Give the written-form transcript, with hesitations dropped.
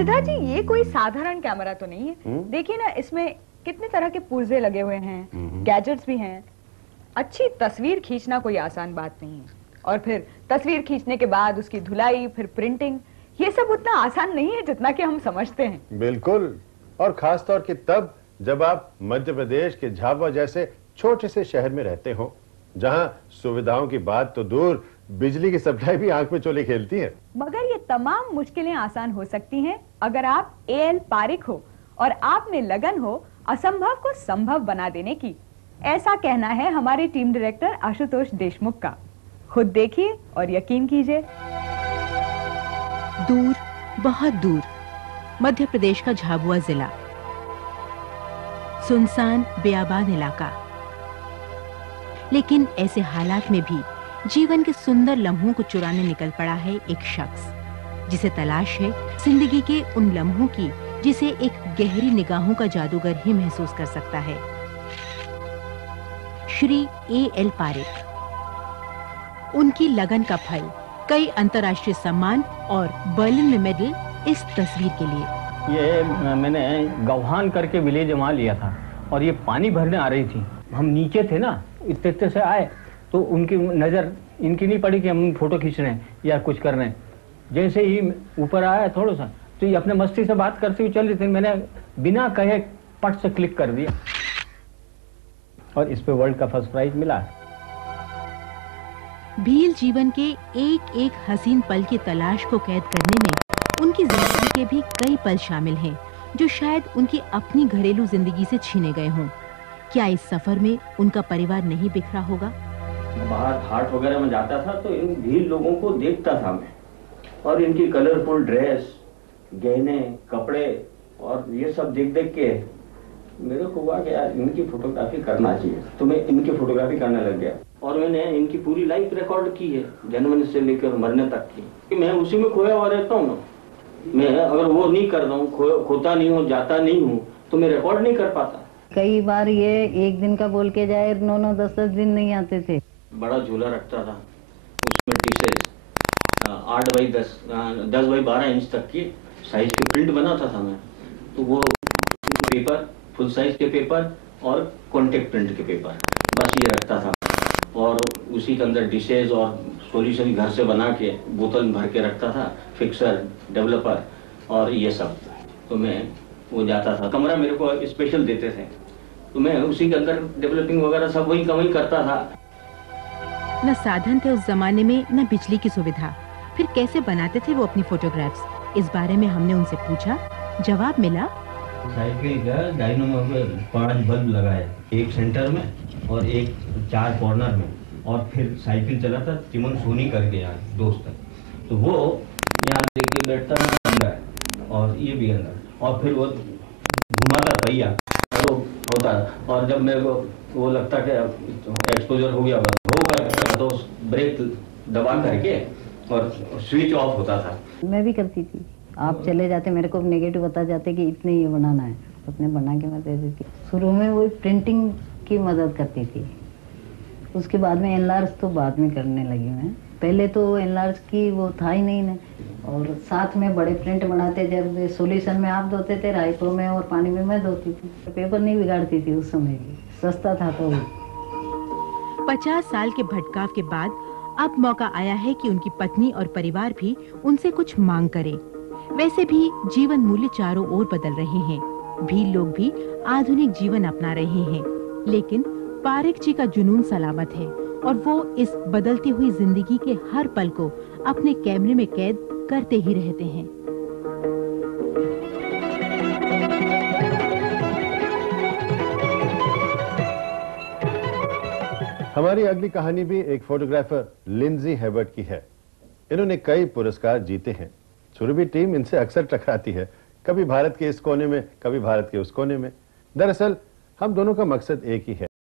सिद्धार्थ जी, ये कोई साधारण कैमरा तो नहीं है। देखिए ना, इसमें कितने तरह के पुर्जे लगे हुए हैं, गैजेट्स भी हैं। अच्छी तस्वीर खींचना कोई आसान बात नहीं है, और फिर तस्वीर खींचने के बाद उसकी धुलाई, फिर प्रिंटिंग, ये सब उतना आसान नहीं है जितना कि हम समझते हैं। बिल्कुल, और खास तौर के तब जब आप मध्य प्रदेश के झाबुआ जैसे छोटे से शहर में रहते हो, जहां सुविधाओं की बात तो दूर, बिजली की सप्लाई भी आंख में चोली खेलती है। मगर ये तमाम मुश्किलें आसान हो सकती हैं अगर आप एएल पारिक हो और आप में लगन हो असंभव को संभव बना देने की। ऐसा कहना है हमारे टीम डायरेक्टर आशुतोष देशमुख का। खुद देखिए और यकीन कीजिए। दूर, बहुत दूर, मध्य प्रदेश का झाबुआ जिला, सुनसान बेआबाद इलाका। लेकिन ऐसे हालात में भी जीवन के सुंदर लम्हों को चुराने निकल पड़ा है एक शख्स, जिसे तलाश है जिंदगी के उन लम्हों की जिसे एक गहरी निगाहों का जादूगर ही महसूस कर सकता है। श्री एएल पारिक। उनकी लगन का फल कई अंतर्राष्ट्रीय सम्मान और बर्लिन में मेडल इस तस्वीर के लिए। ये मैंने गौहान करके विलेज वहाँ लिया था, और ये पानी भरने आ रही थी। हम नीचे थे ना, इतने से आए तो उनकी नज़र इनकी नहीं पड़ी कि हम फोटो खींच रहे हैं या कुछ कर रहे हैं। जैसे ही ऊपर आया थोड़ा सा, तो ये अपने मस्ती से बात करते हुए चल रही थी। मैंने बिना कहे पट से क्लिक कर दिया और इस पे वर्ल्ड का फर्स्ट प्राइज मिला। भील जीवन के एक एक हसीन पल की तलाश को कैद करने में उनकी जिंदगी के भी कई पल शामिल हैं, जो शायद उनकी अपनी घरेलू जिंदगी से छीने गए हों। क्या इस सफर में उनका परिवार नहीं बिखरा होगा? बाहर हाट वगैरह में जाता था तो इन भील लोगों को देखता था मैं, और इनकी कलरफुल ड्रेस, गहने, कपड़े, और ये सब देख देख के मेरे को हुआ कि यार इनकी फोटोग्राफी करना चाहिए। तो मैं इनकी फोटोग्राफी करने लग गया, और मैंने इनकी पूरी लाइफ रिकॉर्ड की है, जन्म से लेकर मरने तक की। मैं उसी में खोया हुआ रहता हूँ ना। मैं अगर वो नहीं कर रहा हूँ, खोता नहीं हूँ, जाता नहीं हूँ, तो मैं रिकॉर्ड नहीं कर पाता। कई बार ये एक दिन का बोल के जाए, 9-9, 10-10 दिन नहीं आते थे। बड़ा झूला रखता था, उसमें डिशेज 10x12 इंच तक की साइज के प्रिंट बनाता था मैं। तो वो पेपर, फुल साइज के पेपर और कॉन्टेक्ट प्रिंट के पेपर, बस ये रखता था। और उसी के अंदर डिशेज और सॉल्यूशन घर से बना के बोतल में भर के रखता था, फिक्सर, डेवलपर और ये सब। तो मैं वो जाता था, कमरा मेरे को स्पेशल देते थे, तो मैं उसी के अंदर डेवलपिंग वगैरह सब वही करता था। न साधन थे उस जमाने में, न बिजली की सुविधा। फिर कैसे बनाते थे वो अपनी फोटोग्राफ्स? इस बारे में हमने उनसे पूछा। जवाब मिला, साइकिल का डायनामो में 5 बल्ब लगाए, एक सेंटर में और एक 4 कॉर्नर में, और फिर साइकिल चलाता चिमन सोनी करके यहाँ दोस्त है, तो वो यहाँ देखिए बैठता अंदर और ये भी अंदर, और फिर वो घुमाता पहिया तो होता। और जब मेरे को वो लगता कि एक्सपोजर हो गया रो कर, तो ब्रेक दबा करके और स्विच ऑफ होता था। मैं भी करती थी। आप चले जाते, मेरे को नेगेटिव बता जाते कि इतने ये बनाना है, अपने बना के मैं दे देती। शुरू में वो प्रिंटिंग की मदद करती थी, उसके बाद में एनलार्ज तो बाद में करने लगी मैं। पहले तो एनलार्ज की वो था ही नहीं ना, और साथ में बड़े प्रिंट बनाते। जब सॉल्यूशन में आप धोते थे, राइफो में और पानी में मैं धोती थी। पेपर नहीं बिगाड़ती थी उस समय भी, सस्ता था तो। 50 साल के भटकाव के बाद अब मौका आया है कि उनकी पत्नी और परिवार भी उनसे कुछ मांग करें। वैसे भी जीवन मूल्य चारों ओर बदल रहे हैं, भील लोग भी आधुनिक जीवन अपना रहे हैं, लेकिन पारिक जी का जुनून सलामत है और वो इस बदलती हुई जिंदगी के हर पल को अपने कैमरे में कैद करते ही रहते हैं। हमारी अगली कहानी भी एक फोटोग्राफर लिंजी हेबर्ट की है। इन्होंने कई पुरस्कार जीते हैं। सुरभि टीम इनसे अक्सर टकराती है, कभी भारत के इस कोने में, कभी भारत के उस कोने में। दरअसल हम दोनों का मकसद एक ही है,